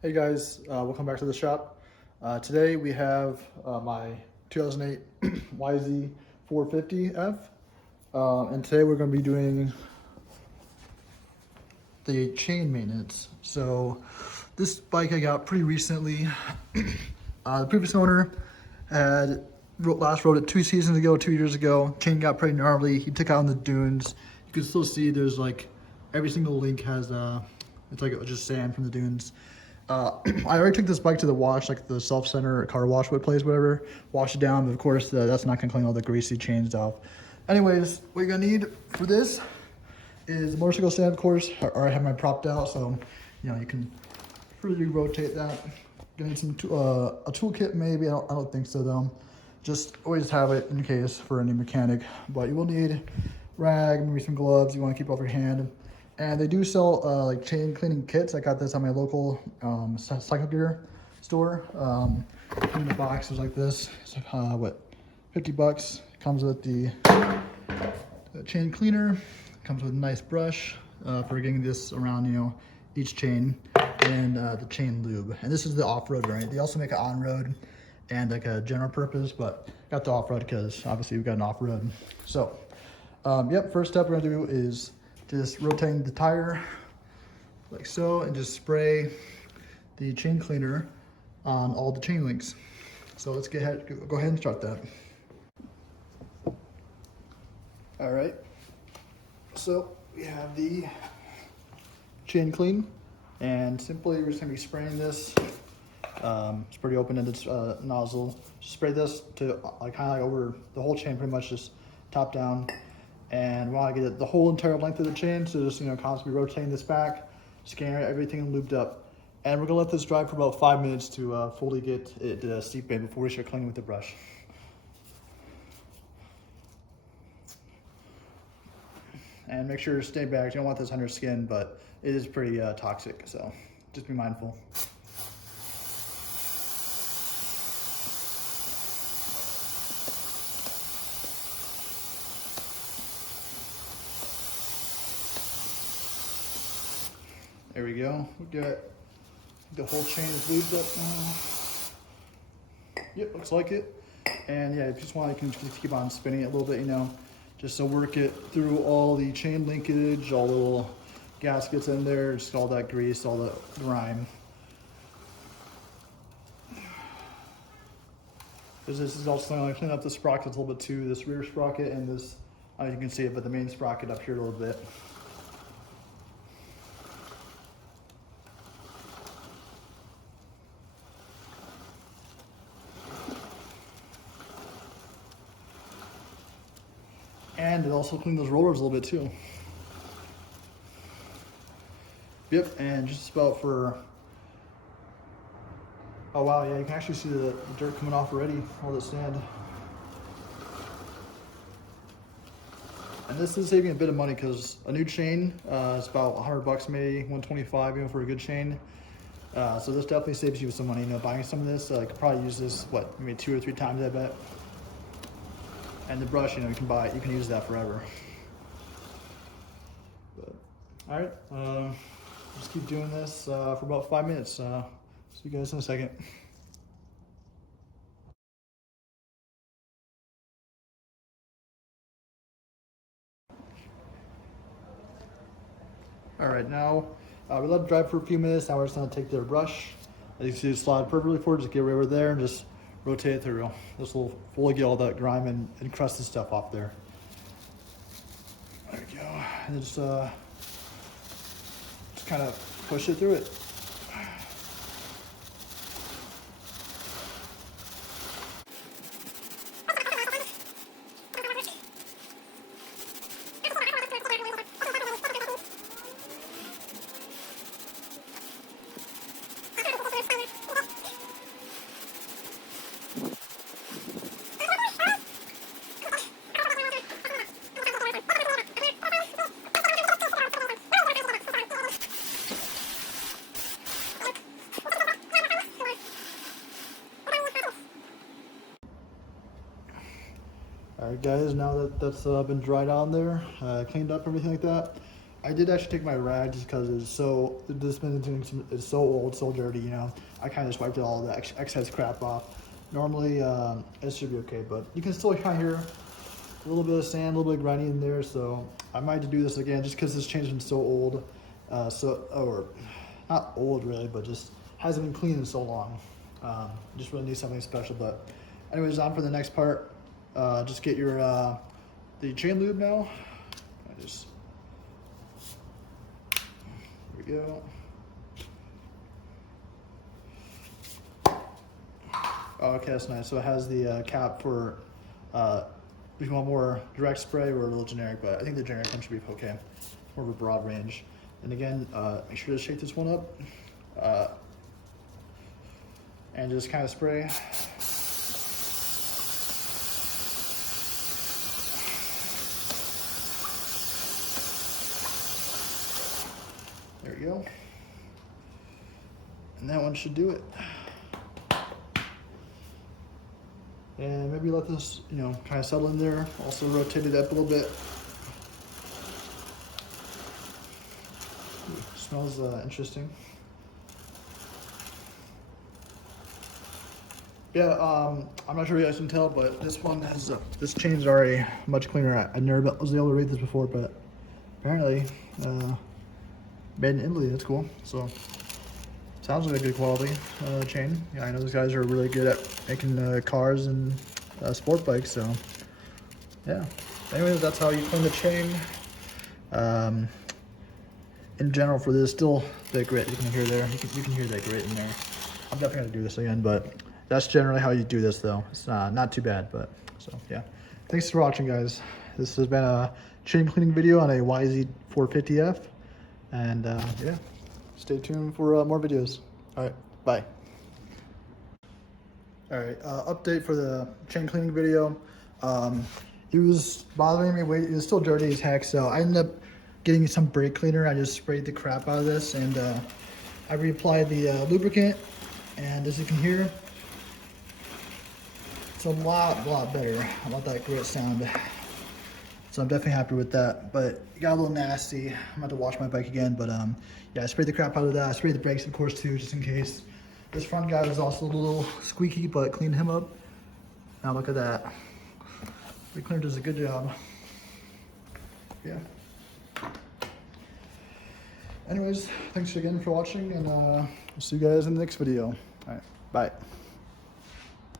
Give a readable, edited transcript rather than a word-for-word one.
Hey guys, welcome back to the shop. Today we have my 2008 YZ450F, and today we're going to be doing the chain maintenance. So this bike I got pretty recently. The previous owner had last rode it 2 seasons ago, 2 years ago. Chain got pretty gnarly. He took out on the dunes. You can still see there's like every single link has it's like just sand from the dunes. I already took this bike to the wash, like the self-center car wash place, whatever. Wash it down, but of course that's not gonna clean all the greasy chains off. Anyways, what you're gonna need for this is a motorcycle stand, of course. I have mine propped out, so you know you can freely rotate that. Gonna need some a toolkit maybe. I don't think so though. Just always have it in case for any mechanic. But you will need rag, maybe some gloves you want to keep off your hand. And they do sell like chain cleaning kits. I got this at my local cycle gear store. In the box is like this. It's what, 50 bucks. It comes with the chain cleaner. It comes with a nice brush for getting this around, you know, each chain, and the chain lube. And this is the off-road variant. They also make an on-road and like a general purpose, but got the off-road because obviously we've got an off-road. So, yep, first step we're gonna do is just rotating the tire like so, and just spray the chain cleaner on all the chain links. So let's go ahead and start that. All right, so we have the chain clean, and simply we're just gonna be spraying this. It's pretty open-ended nozzle. Just spray this to like kind of like over the whole chain, pretty much just top down. And we want to get it the whole entire length of the chain, so just, you know, constantly rotating this back, scanning everything lubed up. And we're gonna let this dry for about 5 minutes to fully get it seep in before we start cleaning with the brush. And make sure to stay back. You don't want this under skin, but it is pretty toxic, so just be mindful. There we go. We got the whole chain is lubed up now. Yep, looks like it. And yeah, if you just want, you can just keep on spinning it a little bit, you know, just to work it through all the chain linkage, all the little gaskets in there, just all that grease, all the grime. Because this is also going to clean up the sprockets a little bit too, this rear sprocket and this, I don't know if you can see it, but the main sprocket up here a little bit. And it also cleaned those rollers a little bit too. Yep, and just about for, oh wow, yeah, you can actually see the dirt coming off already, all the sand. And this is saving a bit of money because a new chain is about 100 bucks, maybe 125, you know, for a good chain. So this definitely saves you some money, you know, buying some of this. You could probably use this, what, maybe 2 or 3 times, I bet. And the brush, you know, you can use that forever. But, all right, just keep doing this for about 5 minutes. See you guys in a second. All right, now we let it dry for a few minutes. Now we're just gonna take the brush. As you can see, it slide perfectly forward. Just get right over there and just rotate it through. This will fully get all that grime and crusted stuff off there. There we go. And just kind of push it through it. All right, guys, now that that's been dried on there, cleaned up, everything like that, I did actually take my rag just because it's so, this is so old, so dirty, you know. I kind of just wiped all the excess crap off. Normally, it should be okay, but you can still kind of hear a little bit of sand, a little bit of grinding in there, so I might have to do this again just because this chain's been so old. Or not old really, but just hasn't been cleaned in so long. Just really need something special, but anyways, on for the next part. Just get your, the chain lube now. Here we go. Oh, okay, that's nice. So it has the cap for if you want more direct spray or a little generic, but I think the generic one should be okay. More of a broad range. And again, make sure to shake this one up and just kind of spray. There we go. And that one should do it. And maybe let this, you know, kind of settle in there. Also rotate it up a little bit. Ooh, smells interesting. Yeah, I'm not sure you guys can tell, but this one has, this chain's already much cleaner. I never was able to read this before, but apparently, made in Italy, that's cool. So, sounds like a good quality chain. Yeah, I know those guys are really good at making cars and sport bikes, so yeah. Anyways, that's how you clean the chain. In general for this, still the grit, you can hear there. You can hear that grit in there. I'm definitely gonna do this again, but that's generally how you do this though. It's not too bad, but so yeah. Thanks for watching, guys. This has been a chain cleaning video on a YZ450F, and yeah, stay tuned for more videos. All right, bye. All right, update for the chain cleaning video. It was bothering me, it was still dirty as heck, so I ended up getting some brake cleaner. I just sprayed the crap out of this, and I reapplied the lubricant, and as you can hear, it's a lot better. I love that grit sound. So I'm definitely happy with that, but it got a little nasty. I'm about to wash my bike again, but yeah, I sprayed the crap out of that. I sprayed the brakes, of course, too, just in case. This front guy was also a little squeaky, but cleaned him up. Now look at that. The cleaner does a good job. Yeah. Anyways, thanks again for watching, and we'll see you guys in the next video. All right, bye.